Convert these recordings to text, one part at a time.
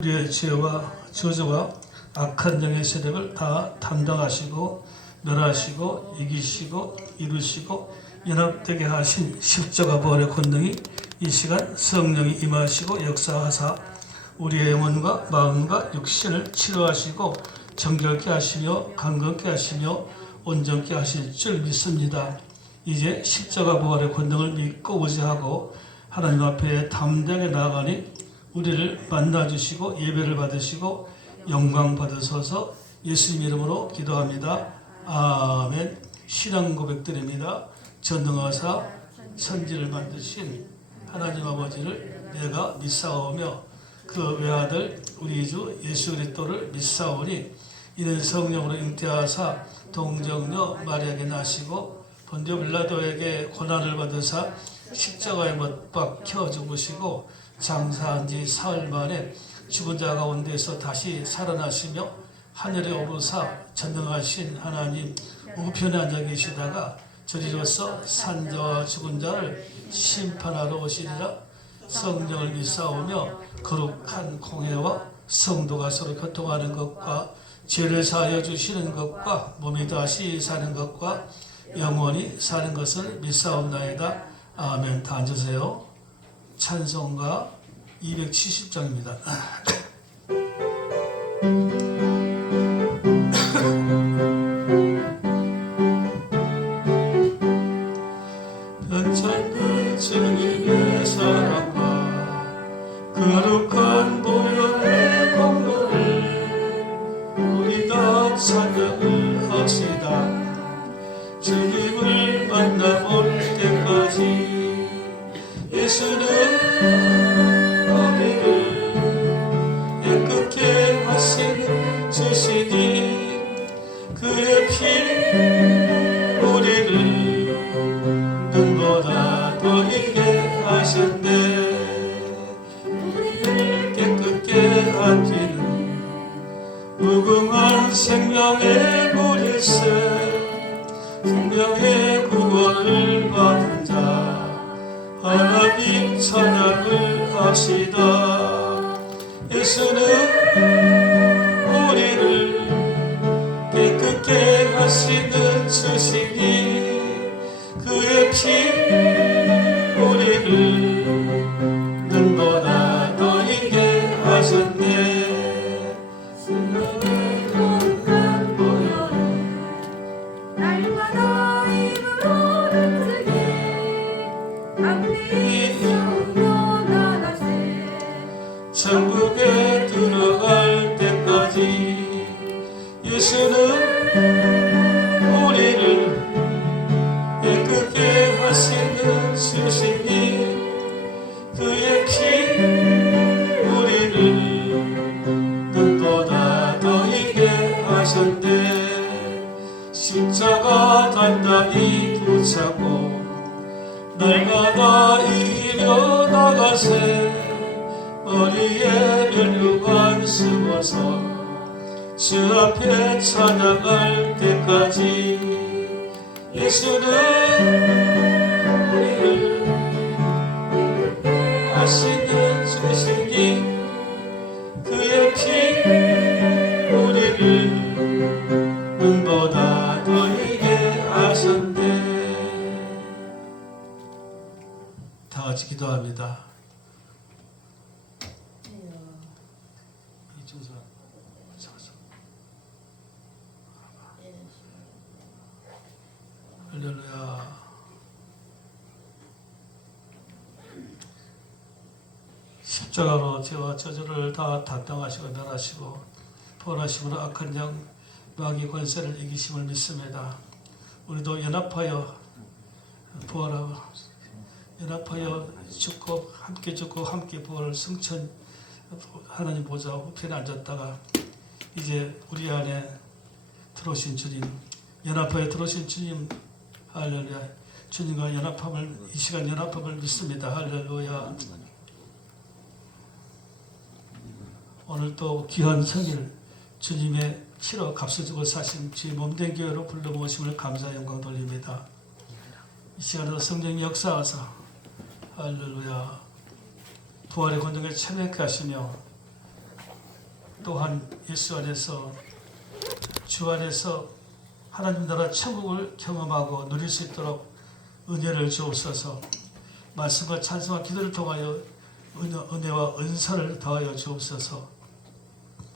우리의 죄와 저주와 악한 영의 세력을 다 담당하시고 멸하시고 이기시고 이루시고 연합되게 하신 십자가 부활의 권능이 이 시간 성령이 임하시고 역사하사 우리의 영혼과 마음과 육신을 치료하시고 정결케 하시며 강건케 하시며 온전케 하실 줄 믿습니다. 이제 십자가 부활의 권능을 믿고 의지하고 하나님 앞에 담대하게 나아가니 우리를 만나주시고 예배를 받으시고 영광 받으소서. 예수님 이름으로 기도합니다. 아멘. 신앙 고백드립니다. 전능하사 천지를 만드신 하나님 아버지를 내가 믿사오며 그 외아들 우리 주 예수 그리스도를 믿사오니 이는 성령으로 잉태하사 동정녀 마리아에게 나시고 본디오 빌라도에게 고난을 받으사 십자가에 못 박혀 죽으시고 장사한 지 사흘 만에 죽은 자 가운데서 다시 살아나시며 하늘에 오르사 전능하신 하나님 우편에 앉아 계시다가 저리로서 산자와 죽은 자를 심판하러 오시리라. 성령을 믿사오며 거룩한 공회와 성도가 서로 교통하는 것과 죄를 사하여 주시는 것과 몸이 다시 사는 것과 영원히 사는 것을 믿사옵나이다. 아멘. 다 앉으세요. 찬송가 270장입니다. 변찬 주님의 사랑과 거룩한 보혈의 공로를 우리 다 찬양을 합시다. 주님을 만나볼 때까지 예수는 우리를 깨끗게 하시는 주시니 그의 피 우리를 눈보다 더 익게 하셨네. 우리를 깨끗게 하기는 무궁한 생명의 물일세. 생명의 구원을 받은 자 하나님 찬양을 합시다. 예수는 우리를 깨끗게 하시는 주시니 그의 피 우리를 눈보다 더 익게 하셨네. 생명의 건강 보혈은 날마다 입으로 흩트게 천국에 들어갈 때까지 예수는 우리를 깨끗게 하시는 주시니 그의 피 우리를 눈보다 더 익게 하셨네. 십자가 단단히 붙잡고 날마다 이겨 나가세. 머리에 면류관 쓰고서 주 앞에 찬양할 때까지 예수는 우리를 깨끗게 하시는 주시니 그의 피 우리를 눈보다 더 익게 하셨네. 다 같이 기도합니다. 할렐루야. 십자가로 죄와 저주를 다 담당하시고 멸하시고 부활하심으로 악한 영 마귀 권세를 이기심을 믿습니다. 우리도 연합하여 부활하고 연합하여 죽고 함께 부활을 승천 하나님 보좌 우편에 앉았다가 이제 우리 안에 들어오신 주님, 연합하여 들어오신 주님, 할렐루야. 주님과 연합함을, 이 시간 연합함을 믿습니다. 할렐루야. 오늘 또 귀한 성일 주님의 피로 값을 주고 사신 주의 몸된 교회로 불러 모심을 감사 영광 돌립니다. 이 시간에도 성령이 역사하사 할렐루야 부활의 권능을 참여케 하시며 또한 예수 안에서 주 안에서 하나님 나라 천국을 경험하고 누릴 수 있도록 은혜를 주옵소서. 말씀과 찬송과 기도를 통하여 은혜와 은사를 더하여 주옵소서.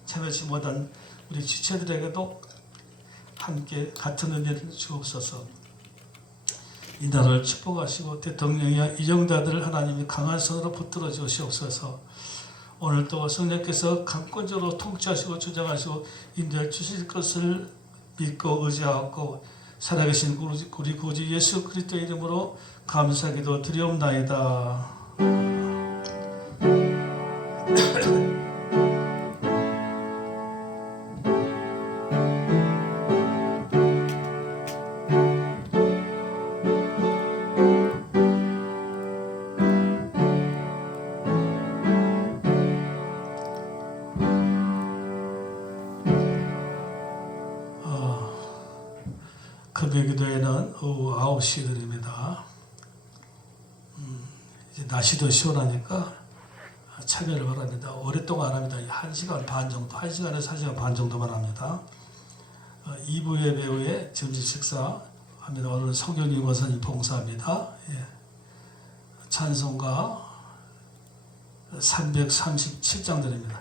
참여치 못한 우리 지체들에게도 함께 같은 은혜를 주옵소서. 이 나라를 축복하시고 대통령이야 이정자들을 하나님이 강한 손으로 붙들어 주시옵소서. 오늘 또 성령께서 강권적으로 통치하시고 주장하시고 인도해 주실 것을 믿고 의지하고 살아계신 우리 구주 예수 그리스도의 이름으로 감사기도 드리옵나이다. 금요기도에는 오후 9시 드립니다. 이제 날씨도 시원하니까 참여를 바랍니다. 오랫동안 안 합니다. 1시간 반 정도, 1시간에서 1시간 반 정도만 합니다. 2부 예배 후에 점심 식사 합니다. 오늘은 성경님 원사님 봉사합니다. 예. 찬송가 337장 드립니다.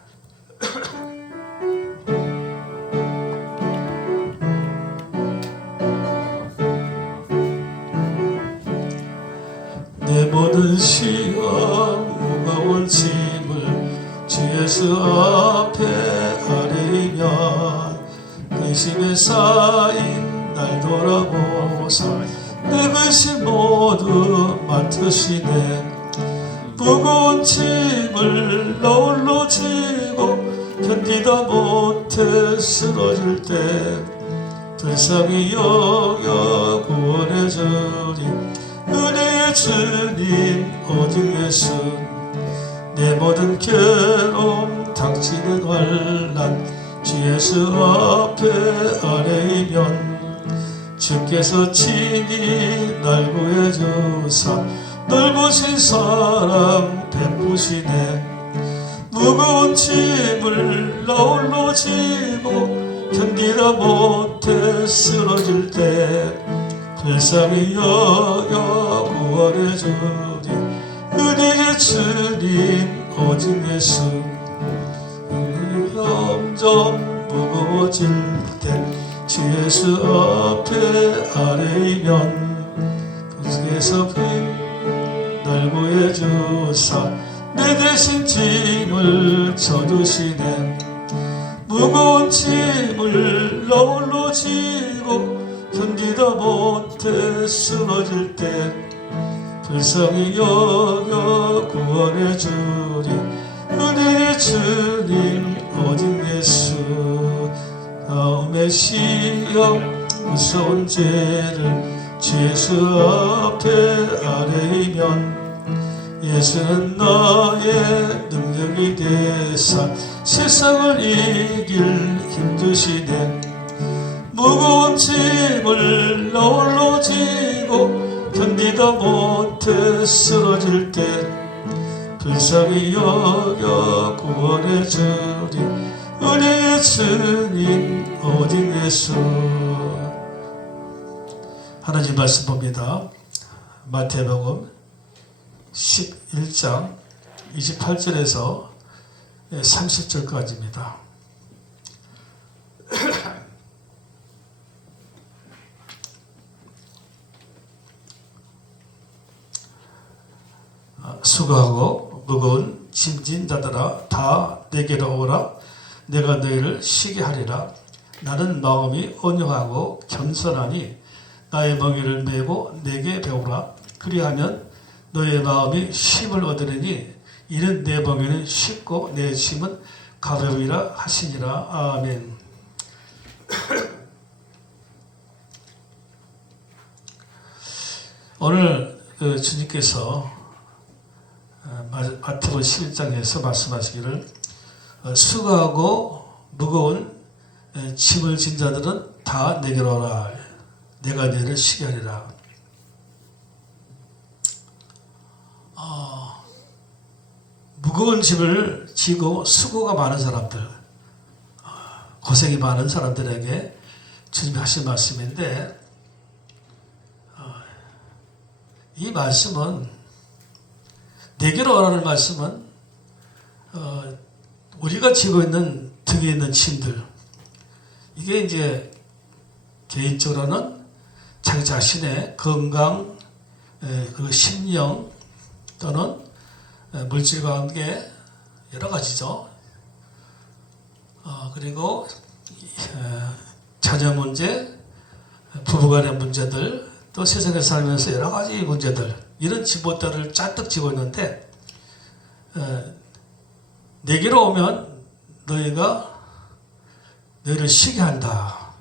내 모든 시험 무거운 짐을 주 예수 앞에 아뢰면 근심에 쌓인 날 돌아보사 내 근심 모두 맡으시네. 무거운 짐을 나 홀로 지고 견디다 못해 쓰러질 때 불쌍히 여겨 구원해 주리 은혜의 주님 오직 예수. 내 모든 괴로움 닥치는 환난 주 예수 앞에 아뢰면 주께서 친히 날 구해주사 넓으신 사랑 베푸시네. 무거운 짐을 나 홀로 지고 견디다 못해 쓰러질 때 불쌍히 여겨 구원해 주리 은혜의 주님 오직 예수. 점점 무거워질 때 주 예수 앞에 아뢰면 주께서 날 구해주사 내 대신 짐을 져주시네. 무거운 짐을 나 홀로 지고 견디다 못해 쓰러질 때 불쌍히 여겨 구원해 주리 은혜의 주님 오직 예수. 다음의 시험 무서운 죄를 주 예수 앞에 아뢰면 예수는 나의 능력이 되사 세상을 이길 힘 주시네. 무거운 짐을 나 홀로 지고 견디다 못해 쓰러질 때 불쌍히 여겨 구원해 주리 은혜의 주님 오직 예수. 하나님 말씀 봅니다. 마태복음 11장 28절에서 30절까지입니다. 수고하고 무거운 짐진 자들아 다 내게로 오라. 내가 너희를 쉬게 하리라. 나는 마음이 온유하고 겸손하니 나의 멍에를 메고 내게 배우라. 그리하면 너의 마음이 쉼을 얻으리니 이는 내 멍에는 쉽고 내 짐은 가벼우리라 하시니라. 아멘. 오늘 주님께서 마태복음 11장에서 말씀하시기를 수고하고 무거운 짐을 진 자들은 다 내게로 오라. 내가 너희를 쉬게 하리라. 무거운 짐을 지고 수고가 많은 사람들, 고생이 많은 사람들에게 주님이 하신 말씀인데, 이 말씀은, 내게로 오라는 말씀은 우리가 지고 있는 등에 있는 짐들, 이게 이제 개인적으로는 자기 자신의 건강, 그 심령 또는 물질과 관계 여러 가지죠. 그리고 자녀 문제, 부부간의 문제들, 또 세상에 살면서 여러 가지 문제들, 이런 집보따를 잔뜩 지고 있는데, 내게로 오면 너희를 쉬게 한다,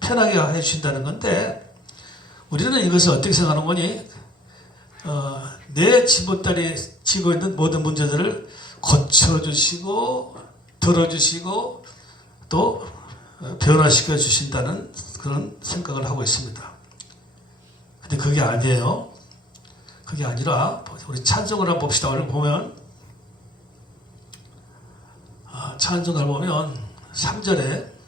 편하게 해주신다는 건데, 우리는 이것을 어떻게 생각하는 거니? 내 집보따리 지고 있는 모든 문제들을 고쳐주시고 들어주시고 또 변화시켜 주신다는 그런 생각을 하고 있습니다. 근데 그게 아니에요. 그게 아니라 우리 찬송을 한번 봅시다. 오늘 보면 찬송을 보면 3절에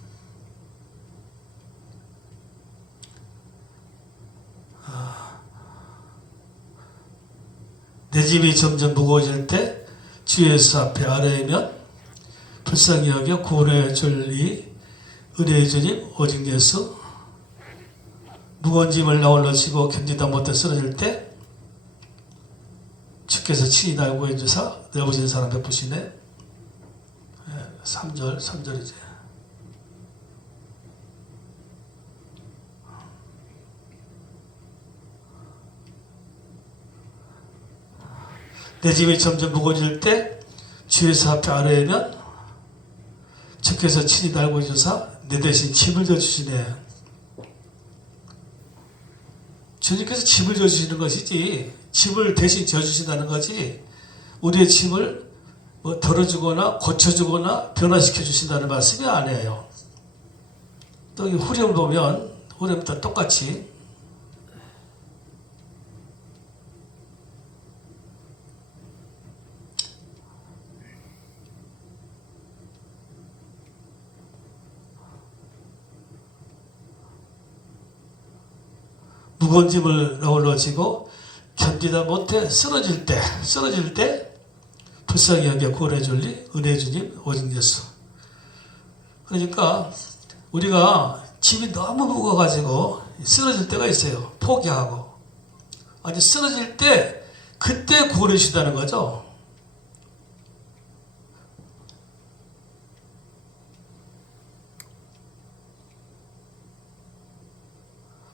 내 짐이 점점 무거워질 때 주 예수 앞에 아뢰면 불쌍히 여겨 구원해 줄 이 은혜의 주님 오직 예수, 무거운 짐을 나홀로 지고 견디다 못해 쓰러질 때 주께서 친히 날 구해 주사 넓어진 사람 베푸시네. 3절이지. 내 짐이 점점 무거워질 때 주 예수 앞에 아뢰면 주께서 친히 날 구해 주사 내 대신 짐을 져주시네. 주님께서 짐을 져주시는 것이지, 짐을 대신 져주신다는 거지, 우리의 짐을 덜어주거나 고쳐주거나 변화시켜 주신다는 말씀이 아니에요. 또 이 후렴을 보면, 후렴도 똑같이 무거운 짐을 나홀로 지고 견디다 못해 쓰러질 때 불쌍히 여겨 구원해 줄리 은혜 주님 오직 예수. 그러니까 우리가 짐이 너무 무거워가지고 쓰러질 때가 있어요. 포기하고. 아니, 쓰러질 때 그때 구원해 주신다는 거죠.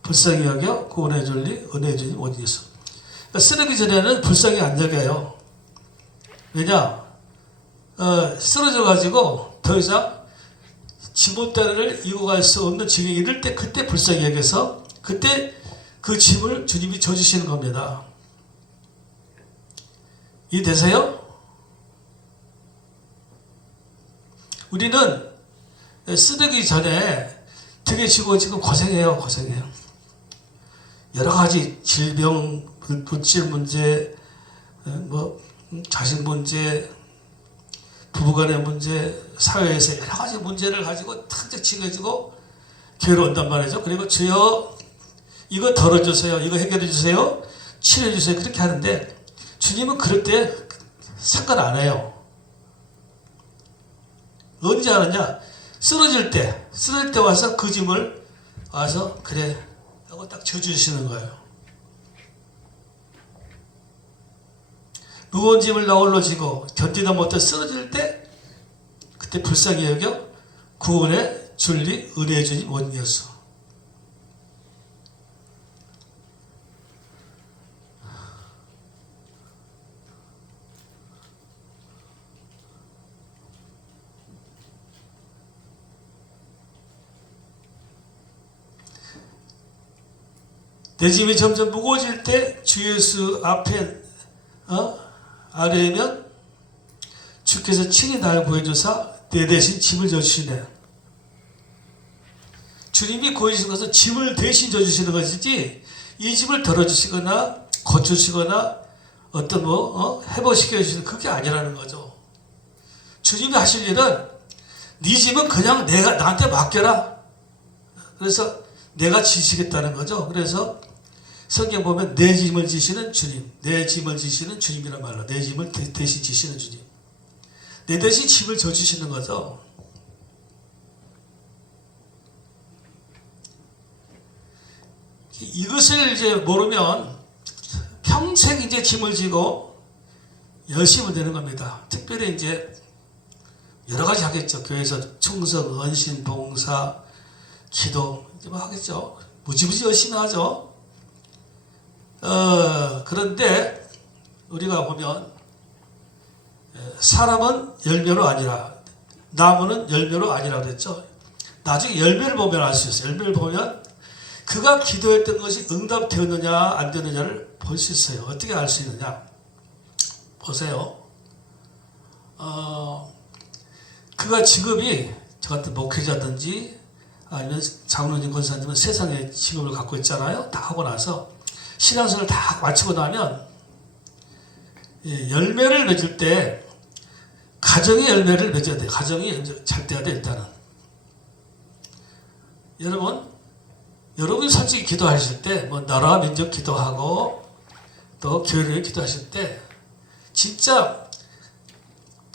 불쌍히 여겨 구원해 줄리 은혜 주님 오직 예수. 그러니까 쓰러지기 전에는 불쌍히 안 여겨요. 왜냐? 쓰러져가지고 더 이상 짐보따리를 이고 갈 수 없는 지경에 이를 때 그때 불쌍히 여겨서 그때 그 짐을 주님이 져주시는 겁니다. 이해되세요? 우리는 쓰러지기 전에 등에 지고 지금 고생해요. 여러 가지 질병, 물질 문제, 자식 문제, 부부간의 문제, 사회에서 여러 가지 문제를 가지고 탁탁 지겨지고 괴로운단 말이죠. 그리고 주여 이거 덜어주세요, 이거 해결해주세요, 치료해주세요, 그렇게 하는데 주님은 그럴 때 상관 안 해요. 언제 하느냐? 쓰러질 때 와서 그 짐을 와서 그래 하고 딱 져주시는 거예요. 무거운 짐을 나홀로 지고 견디다 못해 쓰러질 때 그때 불쌍히 여겨 구원의 줄리 은혜의 주님 오직 예수. 내 짐이 점점 무거워질 때 주 예수 앞에 아뢰면 주께서 친히 날 구해주사 내 대신 짐을 져주시네. 주님이 구해주신 것은 짐을 대신 져주시는 것이지 이 짐을 덜어주시거나 고쳐주시거나 어떤 회복시켜 주시는 그게 아니라는 거죠. 주님이 하실 일은 네 짐은 그냥 내가 나한테 맡겨라. 그래서 내가 지시겠다는 거죠. 그래서 성경 보면 내 짐을 지시는 주님, 내 짐을 지시는 주님이란 말로 내 짐을 대신 지시는 주님. 내 대신 짐을 져주시는 거죠. 이것을 이제 모르면 평생 이제 짐을 지고 열심히 되는 겁니다. 특별히 이제 여러 가지 하겠죠. 교회에서 충성, 헌신, 봉사, 기도 이제 뭐 하겠죠. 무지무지 열심히 하죠. 그런데 우리가 보면 사람은 열매로 아니라 나무는 열매로 아니라 그랬죠. 나중에 열매를 보면 알 수 있어요. 열매를 보면 그가 기도했던 것이 응답되었느냐 안 되느냐를 볼 수 있어요. 어떻게 알 수 있느냐. 보세요. 그가 직업이 저 같은 목회자든지 아니면 장로님 권사님은 세상에 직업을 갖고 있잖아요. 다 하고 나서 신앙생활을 다 마치고 나면 열매를 맺을 때 가정의 열매를 맺어야 돼요. 가정이 잘 돼야 돼. 일단은 여러분이 솔직히 기도하실 때 뭐 나라 민족 기도하고 또 교회를 위해 기도하실 때 진짜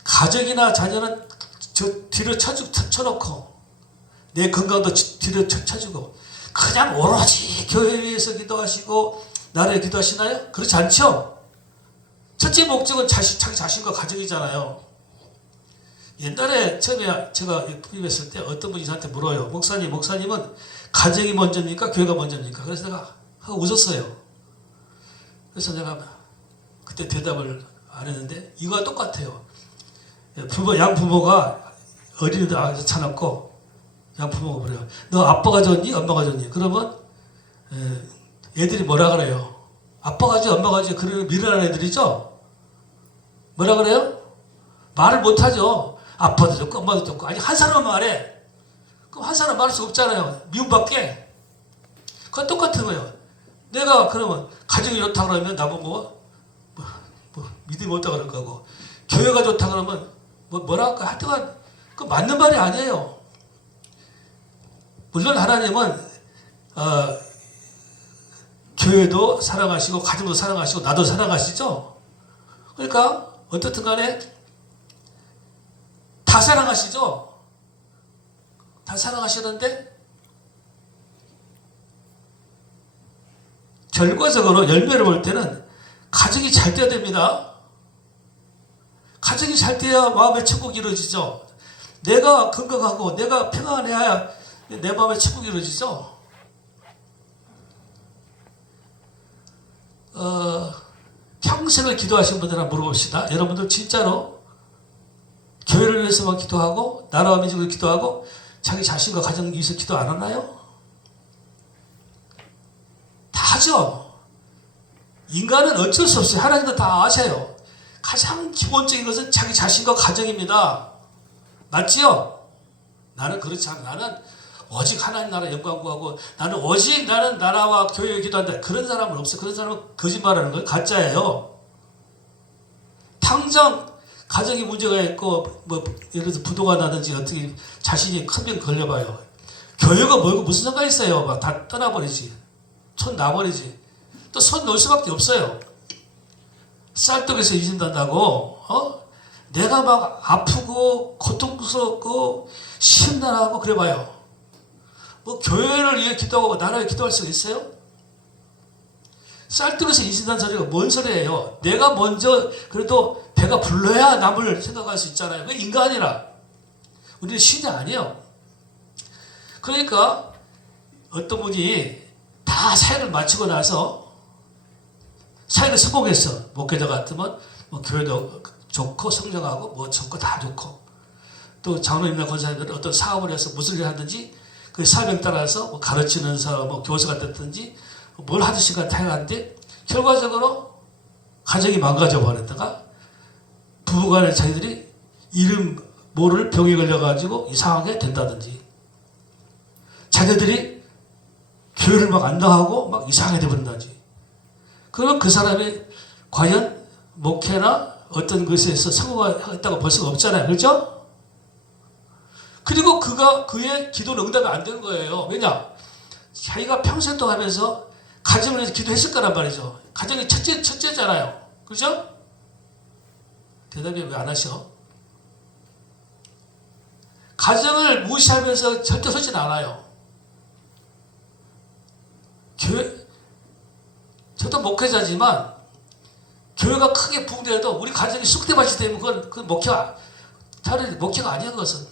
가정이나 자녀는 저 뒤로 쳐놓고 내 건강도 뒤로 쳐주고 그냥 오로지 교회 위해서 기도하시고 나라에 기도하시나요? 그렇지 않죠? 첫째 목적은 자기 자신과 가정이잖아요. 옛날에 처음에 제가 부임했을 때 어떤 분이 저한테 물어요. 목사님은 가정이 먼저입니까? 교회가 먼저입니까? 그래서 내가 하고 웃었어요. 그래서 내가 그때 대답을 안 했는데 이거와 똑같아요. 양부모가 어린이들 앞에서 차놓고 양부모가 그래요. 너 아빠가 좋니? 엄마가 좋니? 그러면 애들이 뭐라 그래요? 아빠가 좋지 엄마가 좋지 그러는 미련한 애들이죠? 뭐라 그래요? 말을 못하죠. 아빠도 좋고 엄마도 좋고 아니 한 사람은 말해. 그럼 한 사람 말할 수 없잖아요. 미움받게. 그건 똑같은 거예요. 내가 그러면 가정이 좋다 그러면 나보고 믿음이 없다 그럴 거고 교회가 좋다 그러면 뭐라 할까? 하여튼 그 맞는 말이 아니에요. 물론 하나님은 교회도 사랑하시고 가정도 사랑하시고 나도 사랑하시죠. 그러니까 어떻든 간에 다 사랑하시죠. 다 사랑하시는데 결과적으로 열매를 볼 때는 가정이 잘 돼야 됩니다. 가정이 잘 돼야 마음의 천국이 이루어지죠. 내가 건강하고 내가 평안해야 내 마음의 천국이 이루어지죠. 평생을 기도하신 분들 한번 물어봅시다. 여러분들 진짜로 교회를 위해서만 기도하고 나라와 민족을 기도하고 자기 자신과 가정 위해서 기도 안 하나요? 다 하죠. 인간은 어쩔 수 없어요. 하나님도 다 아세요. 가장 기본적인 것은 자기 자신과 가정입니다. 맞지요? 나는 그렇지 않아. 나는 오직 하나님 나라 영광 구하고 나는 오직 나는 나라와 교회에 기도한다. 그런 사람은 없어요. 그런 사람은 거짓말하는 거예요. 가짜예요. 당장 가정이 문제가 있고 뭐 예를 들어서 부도가 나든지 어떻게 자신이 큰 병 걸려봐요. 교회가 뭐고 무슨 상관이 있어요. 막 다 떠나버리지. 손 놔버리지. 또 손 놓을 수밖에 없어요. 쌀떡에서 이진단다고 내가 막 아프고 고통스럽고 심란하고 그래봐요. 뭐 교회를 위해 기도하고 나라에 기도할 수 있어요? 쌀떡에서 이진다는 소리가 뭔 소리예요? 내가 먼저 그래도 배가 불러야 남을 생각할 수 있잖아요. 그 인간이라. 우리는 신이 아니에요. 그러니까 어떤 분이 다 사역을 마치고 나서 사역을 성공했어. 목회자 같으면 뭐 교회도 좋고 성장하고 뭐 좋고 다 좋고 또 장로님이나 권사님들은 어떤 사업을 해서 무슨 일을 하든지 그 사명 따라서 뭐 가르치는 사업, 뭐 교수가 됐든지 뭘 하듯이가 다양한데 결과적으로 가정이 망가져 버렸다가 부부간에 자기들이 이름 모를 병에 걸려가지고 이상하게 된다든지 자녀들이 교회를 막 안 나가고 막 이상하게 돼버린다든지 그럼 그 사람이 과연 목회나 어떤 것에서 성공했다고 볼 수가 없잖아요. 그렇죠? 그리고 그의 기도는 응답이 안 되는 거예요. 왜냐? 자기가 평생 동안 하면서 가정을 위해서 기도했을 거란 말이죠. 가정이 첫째잖아요. 그죠? 대답이 왜 안 하셔? 가정을 무시하면서 절대 서진 않아요. 저도 목회자지만 교회가 크게 부흥되어도 우리 가정이 쑥대밭이 되면 그건 목회가 아니야. 그것은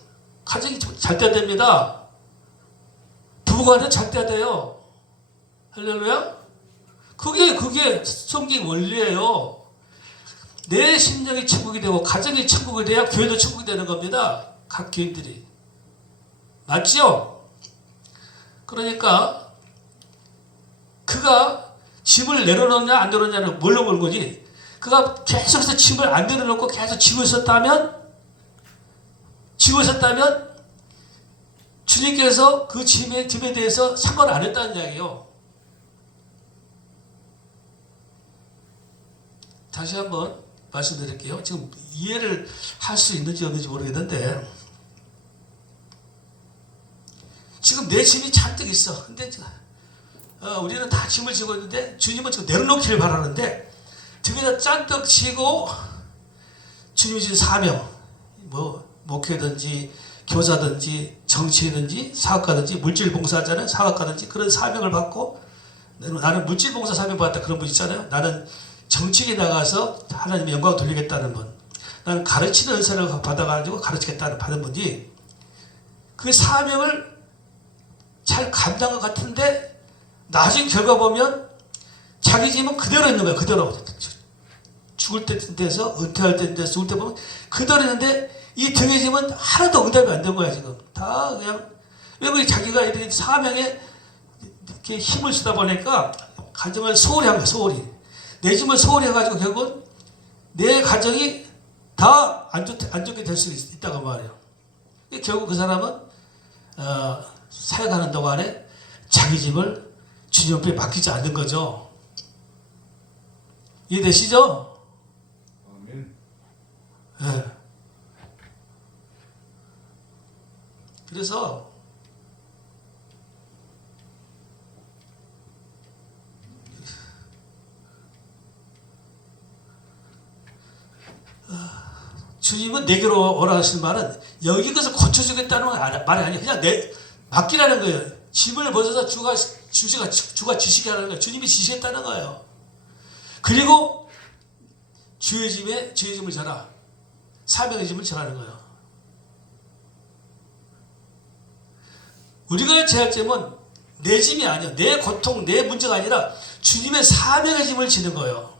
가정이 잘 돼야 됩니다. 부부간은 잘 돼야 돼요. 할렐루야. 그게 성경 원리예요. 내 심령이 천국이 되고 가정이 천국이 돼야 교회도 천국이 되는 겁니다. 각 교인들이. 맞죠? 그러니까 그가 짐을 내려놓냐 안 내려놓냐는 뭘로 보는 거지. 그가 계속해서 짐을 안 내려놓고 계속 지고 있었다면 주님께서 그 짐에 대해서 상관 안 했다는 이야기예요. 다시 한번 말씀드릴게요. 지금 이해를 할 수 있는지 없는지 모르겠는데 지금 내 짐이 잔뜩 있어. 근데 우리는 다 짐을 지고 있는데 주님은 지금 내려놓기를 바라는데 등에다 잔뜩 지고 주님이 주신 사명, 목회든지 교사든지 정치인든지 사학가든지 물질봉사자는 사학가든지 그런 사명을 받고 나는 물질봉사 사명 받았다 그런 분 있잖아요. 나는 정치에 나가서 하나님의 영광을 돌리겠다는 분, 나는 가르치는 은사를 받아가지고 가르치겠다는 받은 분이 그 사명을 잘 감당한 것 같은데 나중 결과 보면 자기 짐은 그대로 있는 거예요. 그대로 죽을 때 돼서 은퇴할 때 돼서 죽을 때 보면 그대로 있는데 이 등의 짐은 하나도 응답이 안 된 거야. 지금 다 그냥 왜냐면 자기가 이렇게 사명에 이렇게 힘을 쓰다 보니까 가정을 소홀히 한 거야. 소홀히 내 짐을 소홀히 해가지고 결국은 내 가정이 다 안 좋게 될 수 있다고 말해요. 결국 그 사람은 사역하는 동안에 자기 짐을 주님 앞에 맡기지 않는 거죠. 이해되시죠? 아멘. 네. 그래서 주님은 내게로 오라 하시는 말은 여기 것을 고쳐주겠다는 말이 아니에요. 그냥 맡기라는 거예요. 짐을 벗어서 주가 지시게 하는 거예요. 주님이 지시했다는 거예요. 그리고 주의 짐을 져라. 사명의 짐을 져라는 거예요. 우리가 제할 짐은 내 짐이 아니에요. 내 고통, 내 문제가 아니라 주님의 사명의 짐을 지는 거예요.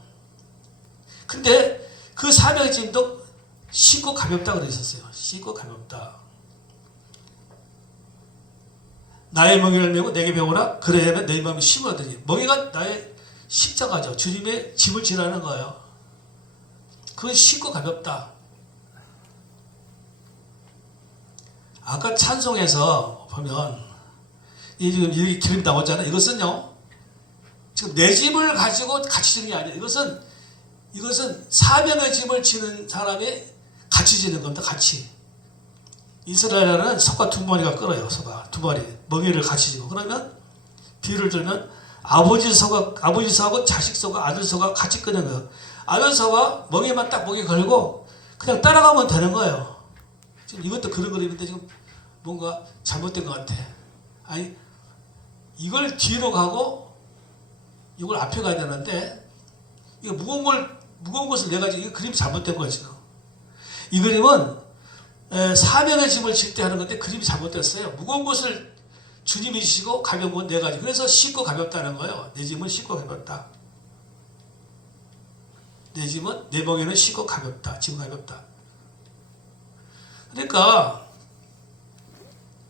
근데 그 사명의 짐도 쉽고 가볍다 그러 있었어요. 쉽고 가볍다. 나의 멍에를 메고 내게 배우라. 그래야면 내 마음이 쉬워하더니. 멍에가 나의 십자가죠. 주님의 짐을 지라는 거예요. 그건 쉽고 가볍다. 아까 찬송에서 보면 지금 이 기름이 나오잖아요. 이것은요. 지금 내 짐을 가지고 같이 지는 게 아니에요. 이것은 사명의 짐을 지는 사람이 같이 지는 겁니다. 같이. 이스라엘은 소가 두 마리가 끌어요. 소가 두 마리. 멍에를 같이 지고. 그러면 비유를 들면 아버지 소하고 자식 소가 아들 소가 같이 끄는 거예요. 아들 소가 멍에만 딱 목에 걸고 그냥 따라가면 되는 거예요. 지금 이것도 그런 그림인데 지금 뭔가 잘못된 것 같아. 아니 이걸 뒤로 가고 이걸 앞에 가야 되는데 이거 무거운 것을 내가지고 이 그림이 잘못된 거예요. 지금 이 그림은 사명의 짐을 질 때 하는 건데 그림이 잘못됐어요. 무거운 것을 주님이 지시고 가벼운 건 내가 지고 그래서 쉽고 가볍다는 거예요. 내 짐은 쉽고 가볍다. 내 짐은 내 멍에는 쉽고 가볍다. 짐 가볍다. 그러니까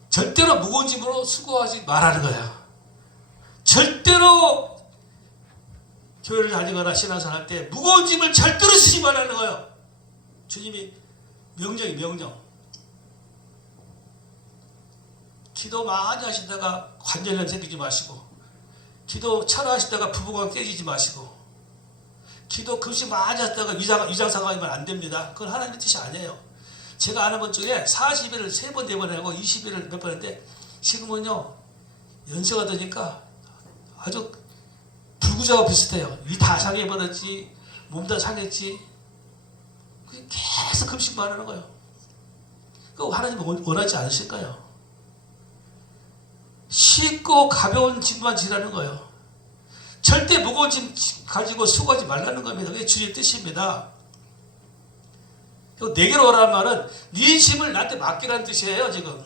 절대로 무거운 짐으로 수고하지 말라는 거예요. 절대로 교회를 다니거나 신앙생활 할 때 무거운 짐을 절대로 지지 말라는 거예요. 주님이 명령. 기도 많이 하시다가 관절염 생기지 마시고, 기도 철하시다가 부부관 깨지지 마시고, 기도 금식 많이 하시다가 위장 상황이면 안 됩니다. 그건 하나님의 뜻이 아니에요. 제가 아는 분 중에 40일을 3번, 4번 하고 20일을 몇 번 했는데 지금은요 연세가 드니까 아주 불구자와 비슷해요. 위 다 상해버렸지, 몸 다 상했지. 계속 금식만 하는 거예요. 그 하나님은 원하지 않으실까요? 쉽고 가벼운 짐만 지라는 거예요. 절대 무거운 짐 가지고 수고하지 말라는 겁니다. 그게 주의 뜻입니다. 내게로 오라는 말은 네 짐을 나한테 맡기라는 뜻이에요. 지금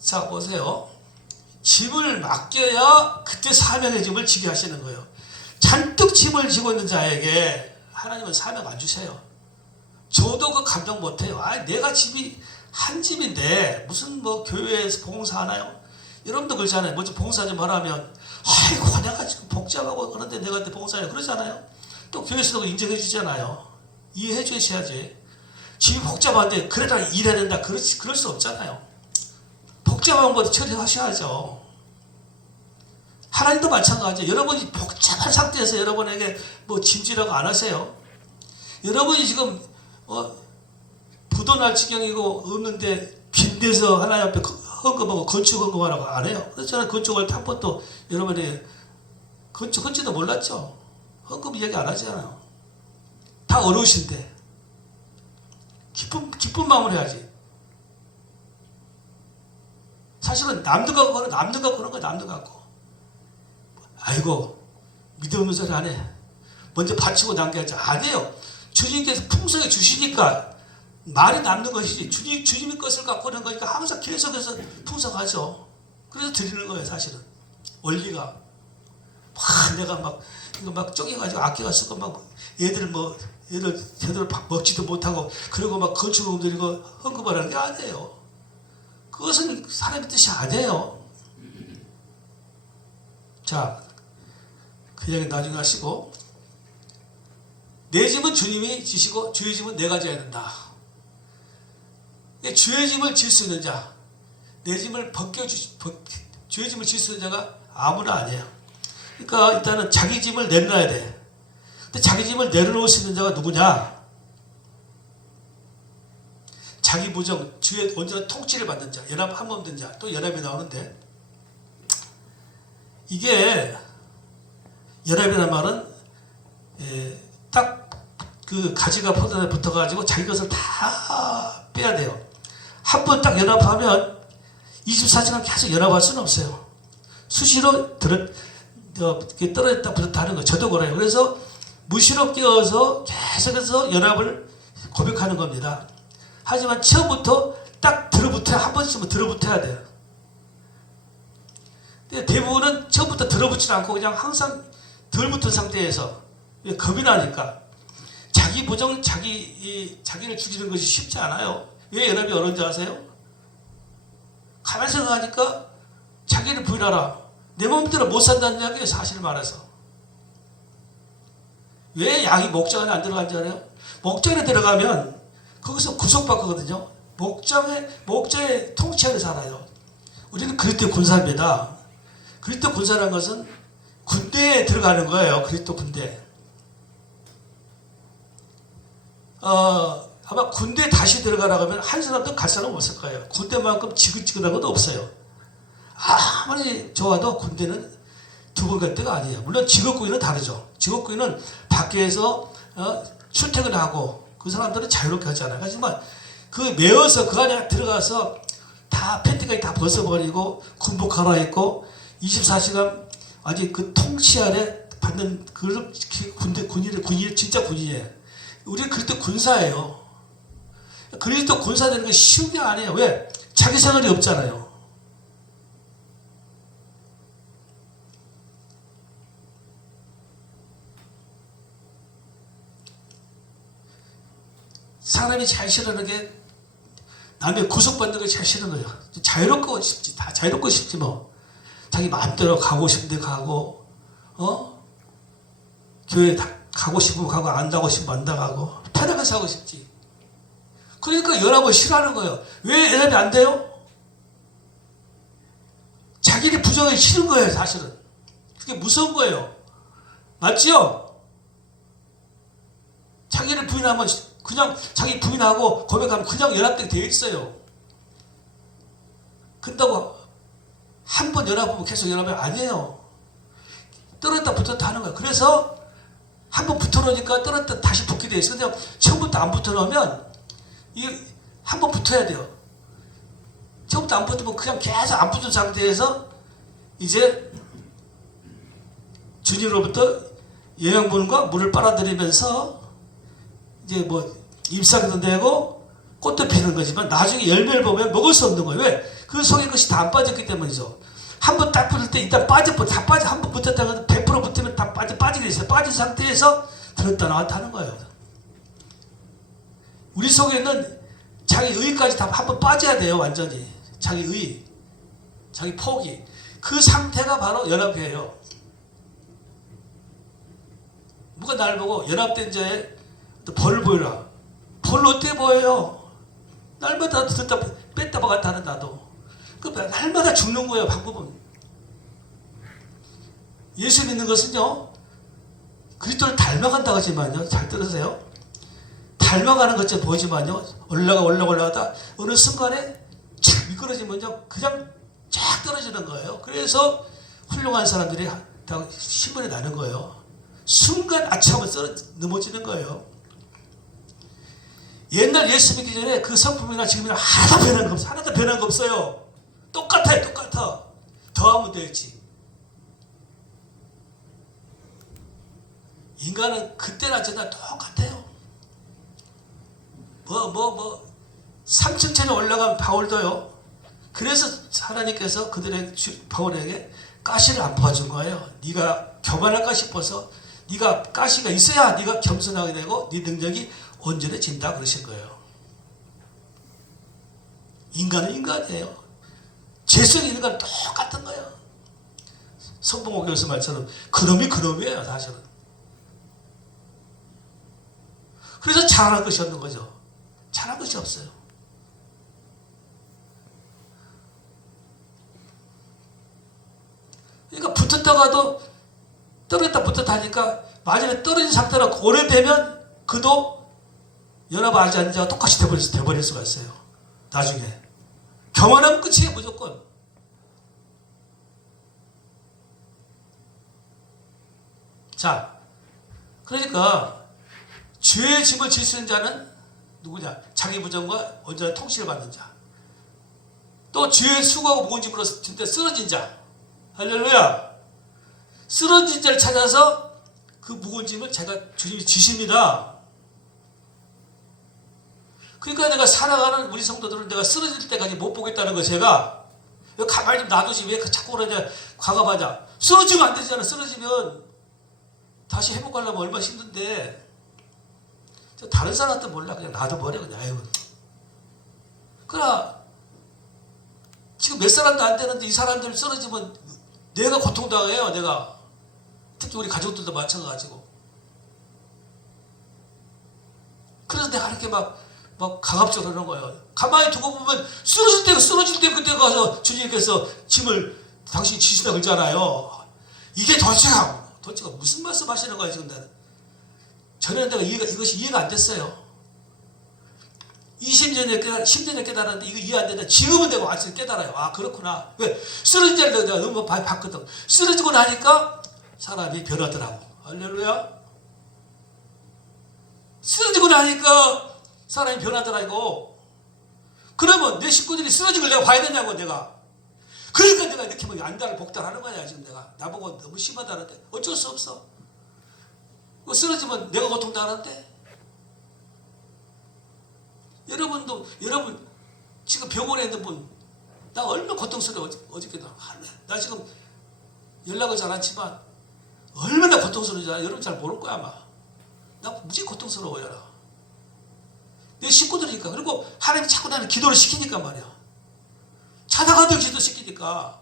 자 보세요. 짐을 맡겨야 그때 사명의 짐을 지게 하시는 거예요. 잔뜩 짐을 지고 있는 자에게 하나님은 사명 안 주세요. 저도 그 감동 못해요. 내가 짐이 한 짐인데 무슨 뭐 교회에서 봉사 하나요? 여러분도 그러잖아요. 먼저 봉사 좀 하라면 아이고 내가 지금 복잡하고 그런데 내가 봉사해요 그러잖아요. 또 교회에서도 인정해 주잖아요. 이해해 주셔야지. 짐이 복잡한데 그래라 일해야 된다 그럴 수 없잖아요. 복잡한 것도 처리하셔야죠. 하나님도 마찬가지예요. 여러분이 복잡한 상태에서 여러분에게 뭐 짐지라고 안 하세요. 여러분이 지금 부도 날 지경이고 없는데 빈대서 하나님 앞에 헌금하고 건축 헌금하라고 안 해요. 그래서 저는 건축을 한 번도 여러분이 건축한지도 몰랐죠. 헌금 이야기 안 하잖아요. 다 어려우신데 기쁜 마음을 해야지. 사실은 남들 갖고 그런 거예요. 남들 갖고. 아이고 믿음 없는 소리 안 해. 먼저 바치고 남겨야지. 아니에요. 주님께서 풍성히 주시니까 말이 남는 것이지 주님의 것을 갖고 있는 거니까 항상 계속해서 풍성하죠. 그래서 드리는 거예요. 사실은 원리가 내가 이거 막 쪼개가지고 아껴가 쓰고 막 얘들 제대로 먹지도 못하고 그리고 막 건축금 드리고 헌금하라는 게 아니에요. 그것은 사람의 뜻이 아니에요. 자, 그 얘기 나중에 하시고 내 짐은 주님이 지시고 주의 짐은 내가 져야 된다. 주의 짐을 질 수 있는 자, 내 짐을 주의 짐을 질 수 있는 자가 아무나 아니에요. 그러니까 일단은 자기 짐을 내려놔야 돼. 근데 자기 짐을 내려놓을 수 있는 자가 누구냐? 자기 부정, 주의 온전한 통치를 받는 자, 연합 한 몸 된 자, 또 연합이 나오는데 이게 연합이라는 말은 딱 그 가지가 포도에 붙어가지고 자기 것을 다 빼야 돼요. 한 번 딱 연합하면 24시간 계속 연합할 수는 없어요. 수시로 떨어졌다 붙었다 하는 거. 저도 그래요. 그래서 무시로 끼어서 계속해서 연합을 고백하는 겁니다. 하지만 처음부터 딱 한 번씩은 들어붙어야 돼요. 근데 대부분은 처음부터 들어붙지 않고 그냥 항상 덜 붙은 상태에서 겁이 나니까 자기 부정, 자기를 죽이는 것이 쉽지 않아요. 왜 연합이 어려운지 아세요? 가만히 생각하니까 자기를 부인하라. 내 마음대로 못 산다는 이야기예요. 사실 말해서. 왜 양이 목장 안에 안 들어간지 알아요? 목장 안에 들어가면 거기서 구속받거든요. 목장의 통치 안에 살아요. 우리는 그리스도 군사입니다. 그리스도 군사라는 것은 군대에 들어가는 거예요. 그리스도 군대. 아마 군대 다시 들어가라고 하면 한 사람도 갈 사람 없을 거예요. 군대만큼 지긋지긋한 것도 없어요. 아무리 좋아도 군대는 두 번 갈 때가 아니에요. 물론 직업구인은 다르죠. 직업구인은 밖에서 출퇴근하고 그 사람들은 자유롭게 하잖아요. 하지만 그 매어서 그 안에 들어가서 다 팬티까지 다 벗어버리고 군복 갈아입고 24시간 아직 그 통치 아래 받는 그 군인이 진짜 군인이에요. 우리는 그리스도 군사예요. 그리스도 군사 되는 게 쉬운 게 아니에요. 왜? 자기 생활이 없잖아요. 사람이 제일 싫어하는 게 남의 구속받는 게 제일 싫은 거예요. 자유롭고 싶지. 다 자유롭고 싶지 뭐. 자기 마음대로 가고 싶은데 가고 교회 가고 싶으면 가고 안 가고 싶으면 안 나가고 편하게 살고 싶지. 그러니까 연합을 싫어하는 거예요. 왜 연합이 안 돼요? 자기를 부정하기 싫은 거예요. 사실은. 그게 무서운 거예요. 맞지요? 자기를 부인하면 그냥 자기 부인하고 고백하면 그냥 연합되게 되어 있어요. 근다고 한 번 연합하면 계속 연합이 아니에요. 떨어졌다 붙었다 하는 거예요. 그래서 한 번 붙어놓으니까 떨어졌다 다시 붙게 돼 있어요. 근데 처음부터 안 붙어놓으면 이게 한 번 붙어야 돼요. 처음부터 안 붙으면 그냥 계속 안 붙은 상태에서 이제 주님으로부터 영양분과 물을 빨아들이면서 이제 뭐 잎사귀도 되고 꽃도 피는 거지만 나중에 열매를 보면 먹을 수 없는 거예요. 왜? 그 속에 것이 다 안 빠졌기 때문이죠. 한 번 딱 붙을 때 일단 다 빠져. 한 번 붙었다가 100% 붙으면 다 빠지게 돼 있어요. 빠진 상태에서 들었다 나왔다 하는 거예요. 우리 속에는 자기 의까지 다 한 번 빠져야 돼요. 완전히. 자기 의, 자기 포기. 그 상태가 바로 연합회예요. 누가 나를 보고 연합된 자의 벌을 보여라. 벌을 어떻게 보여요? 날마다 듣다 뺐다 박았다 하는 나도. 그 날마다 죽는 거예요. 방법은. 예수 믿는 것은요, 그리스도를 닮아간다고 하지만요, 잘 들으세요. 닮아가는 것처럼 보이지만요, 올라가다 어느 순간에 착 미끄러지면요, 그냥 쫙 떨어지는 거예요. 그래서 훌륭한 사람들이 다 신문에 나는 거예요. 순간 아차하면 넘어지는 거예요. 옛날 예수 믿기 전에 그 성품이나 지금이나 하나도 변한 거 없어요. 똑같아요. 똑같아. 더하면 되지. 인간은 그때나 저나 똑같아요. 3층짜리 올라간 바울도요. 그래서 하나님께서 바울에게 가시를 안 뽑아준 거예요. 네가 교만할까 싶어서 네가 가시가 있어야 네가 겸손하게 되고 네 능력이 온전해진다 그러신 거예요. 인간은 인간이에요. 죄성이 인간은 똑같은 거예요. 성봉호 교수 말처럼 그놈이 그놈이에요. 사실은. 그래서 잘하는 것이 없는 거죠. 잘한 것이 없어요. 그러니까 붙었다가도 떨어졌다 붙었다 하니까 마지막에 떨어진 상태로 오래되면 그도 연합하지 않는 자가 똑같이 돼버릴 수가 있어요. 나중에. 교만하면 끝이에요. 무조건. 자, 그러니까 죄의 짐을 질 수 있는 자는 누구냐? 자기 부정과 온전한 통치를 받는 자. 또 죄의 수고하고 무거운 짐으로 진짜 쓰러진 자. 할렐루야. 쓰러진 자를 찾아서 그 무거운 짐을 주님이 지십니다. 그러니까 내가 살아가는 우리 성도들은 내가 쓰러질 때까지 못 보겠다는 거 제가 가만히 좀 놔두지 왜 자꾸 그러냐 과감하냐. 쓰러지면 안 되잖아. 쓰러지면 다시 회복하려면 얼마나 힘든데 다른 사람한테 몰라. 그냥 놔둬버려. 그냥. 아이고. 그러나 지금 몇 사람도 안 되는데 이 사람들 쓰러지면 내가 고통당해요. 내가. 특히 우리 가족들도 마찬가지고. 그래서 내가 이렇게 막 강압적으로 하는 거예요. 가만히 두고 보면 쓰러질 때 그때 가서 주님께서 짐을 당신이 지시다 그러잖아요. 이게 도대체가 무슨 말씀 하시는 거예요, 지금 나는. 전에는 내가 이것이 이해가 안 됐어요. 10년에 깨달았는데 이거 이해 안 된다. 지금은 내가 완전히 깨달아요. 아, 그렇구나. 왜? 쓰러진 자를 내가 너무 많이 봤거든. 쓰러지고 나니까 사람이 변하더라고. 할렐루야. 쓰러지고 나니까 사람이 변하더라고. 그러면 내 식구들이 쓰러진 걸 내가 봐야 되냐고, 내가. 그러니까 내가 이렇게 막 안달을 복달하는 거야, 지금 내가. 나보고 너무 심하다는데. 어쩔 수 없어. 쓰러지면 내가 고통당하는데. 여러분, 지금 병원에 있는 분, 나 얼마나 고통스러워, 어저께도. 나 지금 연락을 잘 않지만, 얼마나 고통스러운지 여러분 잘 모를 거야, 아마. 나 무지 고통스러워요. 내 식구들이니까. 그리고 하나님이 자꾸 나는 기도를 시키니까 말이야. 찾아가도 기도 시키니까.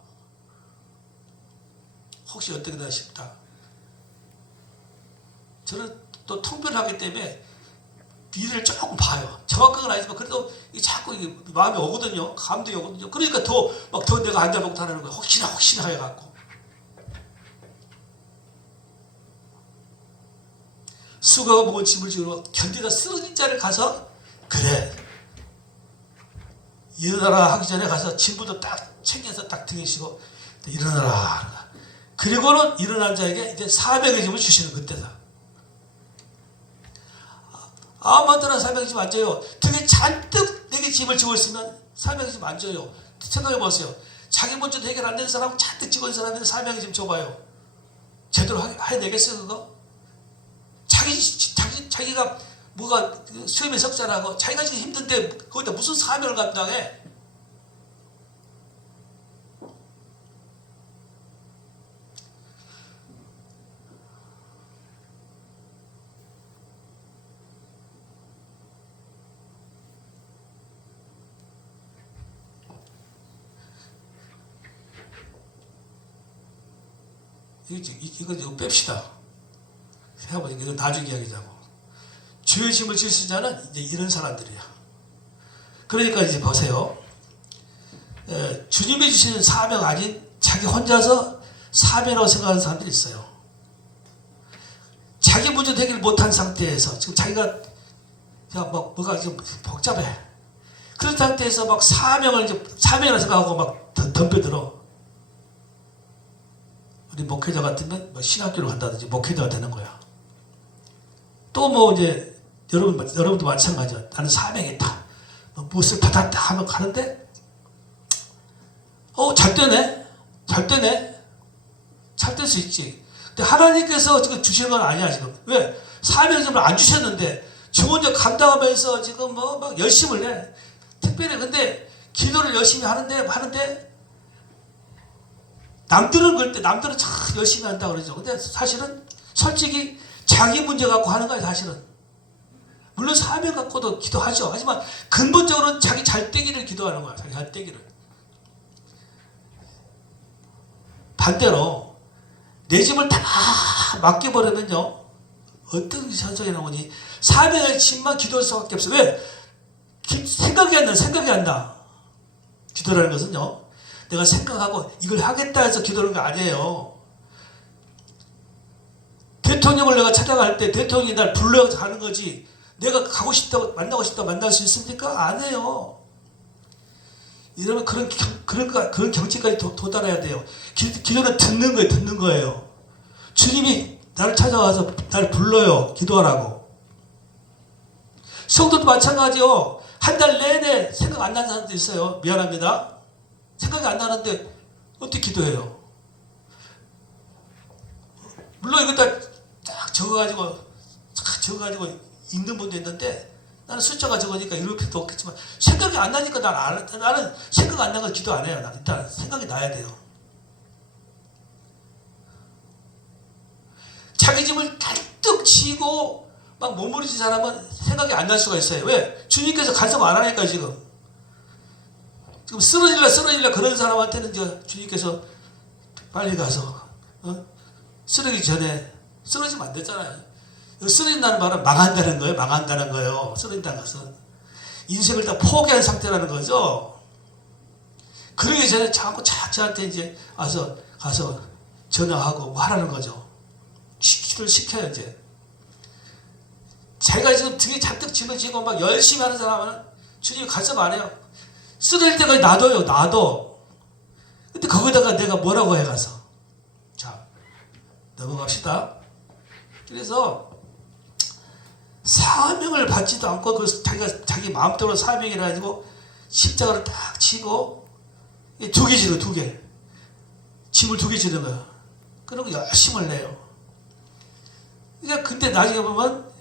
혹시 어떻게 되나 싶다. 저는 또 통변하기 때문에 일을 조금 봐요. 정확한 건 아니지만 그래도 자꾸 마음이 오거든요. 감동이 오거든요. 그러니까 더 내가 안달복달하는 거예요. 혹시나 해갖고. 수고하고 무거운 짐을 지고 견디다 쓰러진 자를 가서 그래 일어나라 하기 전에 가서 짐부터 딱 챙겨서 딱 등에 씌고 일어나라. 그리고는 일어난 자에게 이제 400의 짐을 주시는 그때다. 아무한테나 400의 짐 안 줘요. 등에 잔뜩 내게 짐을 지고 있으면 400의 짐 안 줘요. 생각해 보세요. 자기 먼저 해결 안 되는 사람 잔뜩 지고 있는 사람한테 400의 짐 줘봐요. 제대로 해내겠어요 그거? 자기가 뭐가 수염에 석자라고 자기가 지금 힘든데 거기다 무슨 사명을 감당해? 이거 뺍시다. 생각해보니까 이거 나중에 이야기자고. 주의 짐을 질 수 있는 자는 이제 이런 사람들이야. 그러니까 이제 보세요. 주님이 주시는 사명 아닌 자기 혼자서 사명이라고 생각하는 사람들이 있어요. 자기 문제 해결 못한 상태에서 지금 자기가 뭐가 지금 복잡해. 그런 상태에서 막 사명이라고 생각하고 막 덤벼들어. 우리 목회자 같으면 뭐 신학교를 간다든지 목회자가 되는 거야. 또 뭐 이제 여러분도 마찬가지야. 나는 사명이 있다. 무엇을 받았다 하면 가는데 잘 되네. 잘 될 수 있지. 근데 하나님께서 지금 주시는 건 아니야 지금. 왜? 사명을 안 주셨는데 저 혼자 감당하면서 지금 막 열심을 해. 특별히 근데 기도를 열심히 하는데 남들은 그럴 때 남들은 참 열심히 한다 그러죠. 근데 사실은 솔직히 자기 문제 갖고 하는 거야 사실은. 물론 사명 갖고도 기도하죠. 하지만 근본적으로는 자기 잘되기를 기도하는 거야. 자기 잘되기를. 반대로 내 짐을 다 맡겨버리면요. 어떤 현상이 나오니 사명의 짐만 기도할 수밖에 없어. 왜? 생각이 안 나. 기도라는 것은요. 내가 생각하고 이걸 하겠다 해서 기도하는 거 아니에요. 대통령을 내가 찾아갈 때 대통령이 날 불러서 가는 거지. 내가 가고 싶다고 만나고 싶다고 만날 수 있습니까? 안 해요. 이러면 그런 경지까지 도달해야 돼요. 기도는 듣는 거예요. 주님이 나를 찾아와서 나를 불러요. 기도하라고. 성도도 마찬가지요. 한 달 내내 생각 안 나는 사람도 있어요. 미안합니다. 생각이 안 나는데 어떻게 기도해요? 물론 이거 딱 적어가지고 읽는 분도 있는데 나는 숫자가 적으니까 읽을 필요도 없겠지만 생각이 안 나니까 나는 생각 안 나면 기도 안 해요. 일단 생각이 나야 돼요. 자기 짐을 잔뜩 지고 막 몸부림친 사람은 생각이 안 날 수가 있어요. 왜? 주님께서 간섭 안 하니까 지금 쓰러질라 그런 사람한테는 이제 주님께서 빨리 가서 쓰러지기 전에 쓰러지면 안 되잖아요. 쓰러진다는 말은 망한다는 거예요. 쓰러진다는 것은 인생을 다 포기한 상태라는 거죠. 그러기 전에 자꾸 저한테 이제 가서 전화하고 뭐 하라는 거죠. 기도를 시켜요 이제. 자기가 지금 등에 잔뜩 짐을 지고 막 열심히 하는 사람은 주님이 간섭 안 해요. 쓰러질 때까지 놔둬요. 근데 거기다가 내가 뭐라고 해가서. 자, 넘어갑시다. 그래서 사명을 받지도 않고 자기 마음대로 사명이라 가지고 십자가를 딱 치고 2개 지르 2개. 짐을 2개 지르는 거야. 그러고 열심을 내요. 그러니까 근데 나중에 보면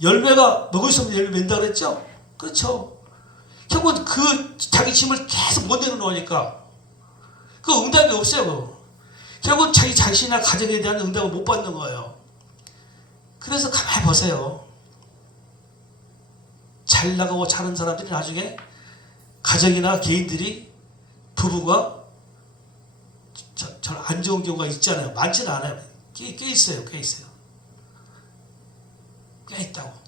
열매가 먹을 수 없는 열매 맺는다 그랬죠? 그렇죠. 결국은 자기 짐을 계속 못 내놓으니까 그 응답이 없어요. 결국은 자기 자신이나 가정에 대한 응답을 못 받는 거예요. 그래서 가만히 보세요. 잘 나가고 잘하는 사람들이 나중에 가정이나 개인들이 부부가 잘 안 좋은 경우가 있잖아요. 많지는 않아요. 꽤 있어요. 꽤 있다고.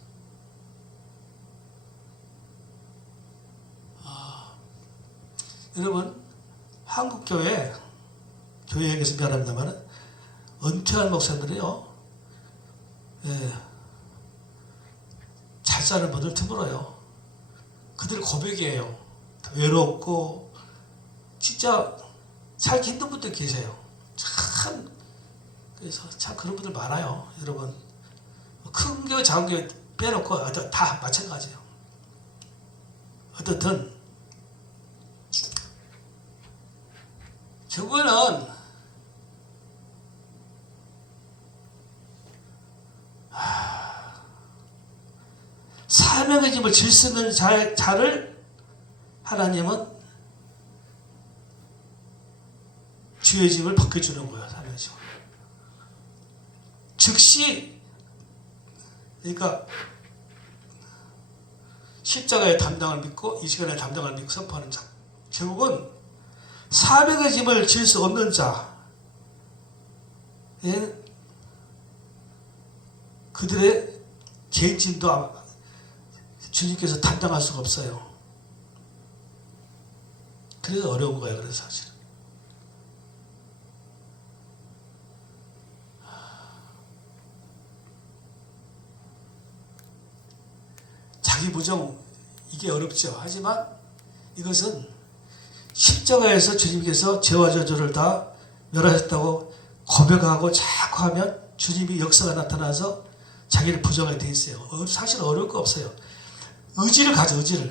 여러분 한국 교회 얘기해서 미안합니다만 은퇴한 목사들이요. 잘 사는 분들 드물어요. 그들 고백이에요. 외롭고 진짜 살기 힘든 분들 계세요. 참 그래서 참 그런 분들 많아요, 여러분. 큰 교회 작은 교회 빼놓고 다 마찬가지예요. 어떻든 결국에는 사명의 짐을 질 수 있는 자를 하나님은 주의 짐을 벗겨주는 거예요. 사명의 짐을. 즉시 그러니까 십자가의 담당을 믿고 이 시간의 담당을 믿고 선포하는 자, 결국은 사명의 짐을 질 수 없는 자, 그들의 개인 짐도 주님께서 담당할 수가 없어요. 그래서 어려운 거예요. 그래서 사실은. 자기 부정 이게 어렵죠. 하지만 이것은 십자가에서 주님께서 죄와 저주를 다 멸하셨다고 고백하고 자꾸 하면 주님이 역사가 나타나서 자기를 부정하게 돼 있어요. 사실 어려울 거 없어요. 의지를 가져, 의지를.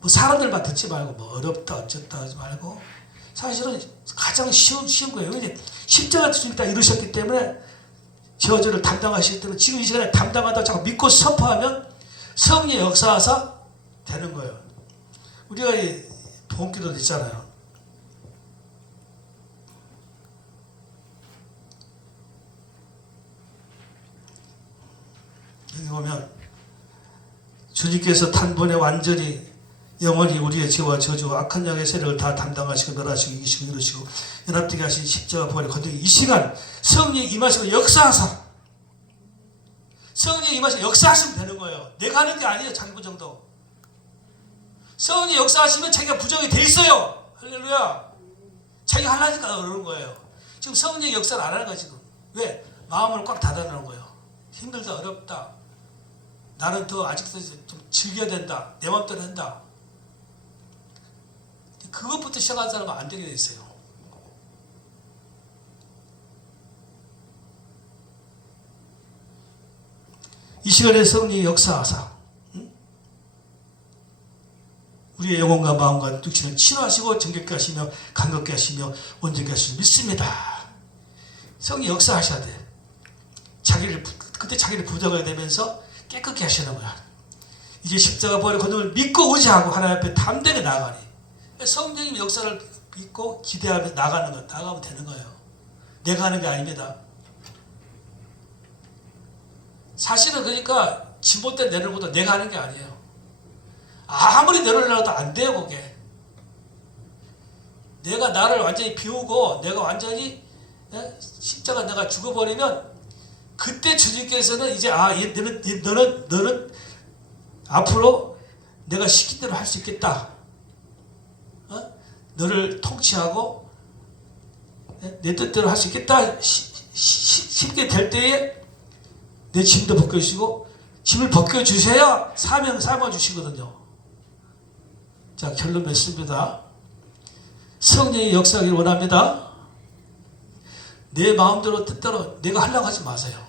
뭐 사람들만 듣지 말고 뭐 어렵다 어쨌다 하지 말고 사실은 가장 쉬운 거예요. 근데 십자가 주님이 다 이루셨기 때문에 죄와 저주를 담당하시기 때문에 지금 이 시간에 담당하다 자꾸 믿고 선포하면 성령의 역사하사 되는 거예요. 우리가 이 복음기도 있잖아요. 여기 보면 주님께서 단번에 완전히 영원히 우리의 죄와 저주와 악한 영의 세력을 다 담당하시고 멸하시고 이기시고 이루시고 연합되게 하신 십자가 부활의 건능이 이 시간 성령이 임하시고 역사하사 성령이 임하시고 역사하시면 되는 거예요. 내가 하는 게 아니에요. 자기 부정도. 성령이 역사하시면 자기가 부정이 돼 있어요. 할렐루야. 자기가 하려니까 그러는 거예요. 지금 성령의 역사를 안 하는 거예요. 지금. 왜? 마음을 꽉 닫아놓은 거예요. 힘들다 어렵다. 나는 더 아직도 좀 즐겨야 된다. 내 마음대로 한다. 그것부터 시작한 사람은 안 되게 돼 있어요. 이 시간에 성령의 역사하사 우리의 영혼과 마음과 육신을 치료하시고 정결케 하시며 감격케 하시며 온전케 하시며 믿습니다. 성령이 역사하셔야 돼. 그때 자기를 부정하게 되면서 깨끗게 하시는 거야. 이제 십자가 부활의 권능을 믿고 의지하고 하나님 앞에 담대하게 나아가니 성령님의 역사를 믿고 기대하며 나가면 되는 거예요. 내가 하는 게 아닙니다. 사실은 그러니까 지못대 내려는 것도 내가 하는 게 아니에요. 아무리 내려려도 안 돼요. 그게 내가 나를 완전히 비우고 내가 완전히 십자가 내가 죽어버리면 그때 주님께서는 이제 너는 앞으로 내가 시킨 대로 할 수 있겠다. 너를 통치하고 내 뜻대로 할 수 있겠다. 쉽게 될 때에 내 짐도 벗겨주시고 짐을 벗겨주셔야 사명 삼아주시거든요. 자, 결론 맺습니다. 성령의 역사하기를 원합니다. 내 마음대로 뜻대로 내가 하려고 하지 마세요.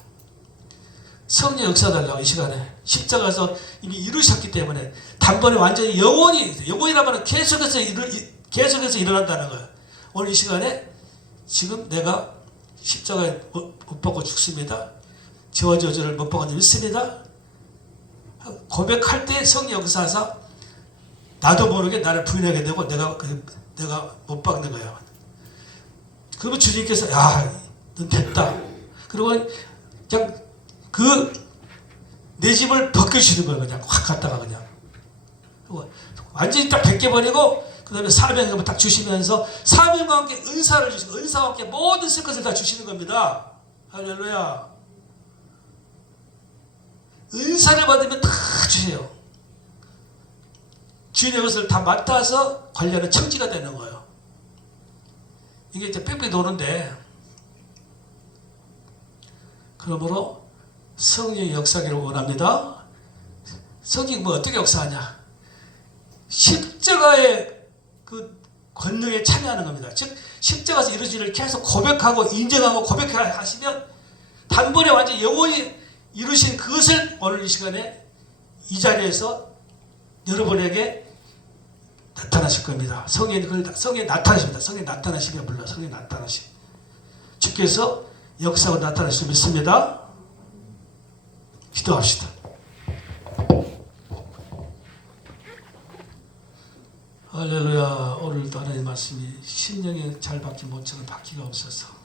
성령 역사달라고 이 시간에 십자가에서 이미 이루셨기 때문에 단번에 완전히 영원이라면 계속해서 일어난다는 거예요. 오늘 이 시간에 지금 내가 십자가에 못 박고 죽습니다. 죄와 저주를 못 박고 믿습니다. 고백할 때 성령 역사하사 나도 모르게 나를 부인하게 되고 내가 못 박는 거예요. 그러면 주님께서 넌 됐다. 그리고 그냥 내 짐을 벗겨주시는 거예요. 그냥 확 갔다가 그냥 완전히 딱 벗겨버리고 그 다음에 사명을 딱 주시면서 사명과 함께 은사를 주시고 은사와 함께 모든 쓸 것을 다 주시는 겁니다. 할렐루야. 은사를 받으면 다 주세요. 주인의 것을 다 맡아서 관리하는 청지가 되는 거예요. 이게 이제 빽빽 도는데 그러므로 성령의 역사기를 원합니다. 성경이 뭐 어떻게 역사하냐? 십자가의 그 권능에 참여하는 겁니다. 즉 십자가에서 이루어진 일을 계속 고백하고 인정하고 고백하시면 단번에 완전히 영원히 이루신 그것을 오늘 이 시간에 이 자리에서 여러분에게 나타나실 겁니다. 성에 나타나십니다. 성에 나타나시게 불러 성에 나타나시. 주께서 역사가 나타나실 수 믿습니다. 기도합시다. 할렐루야. 오늘도 하나님의 말씀이 심령에 잘 박힌 못처럼 박히가 없어서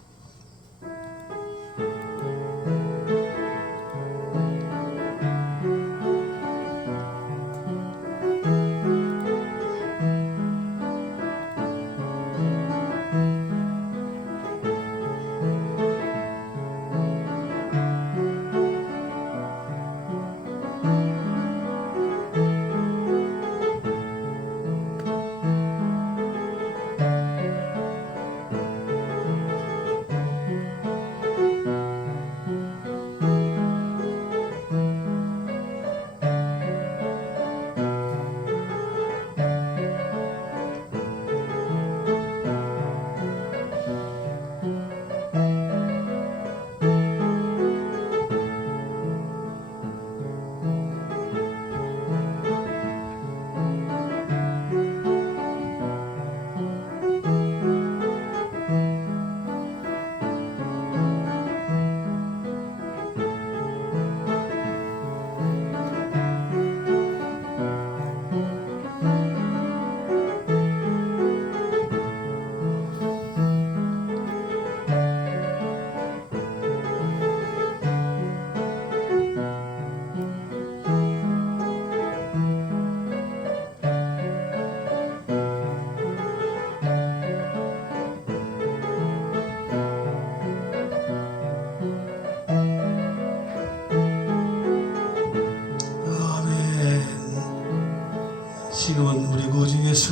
지금은 우리 구주 예수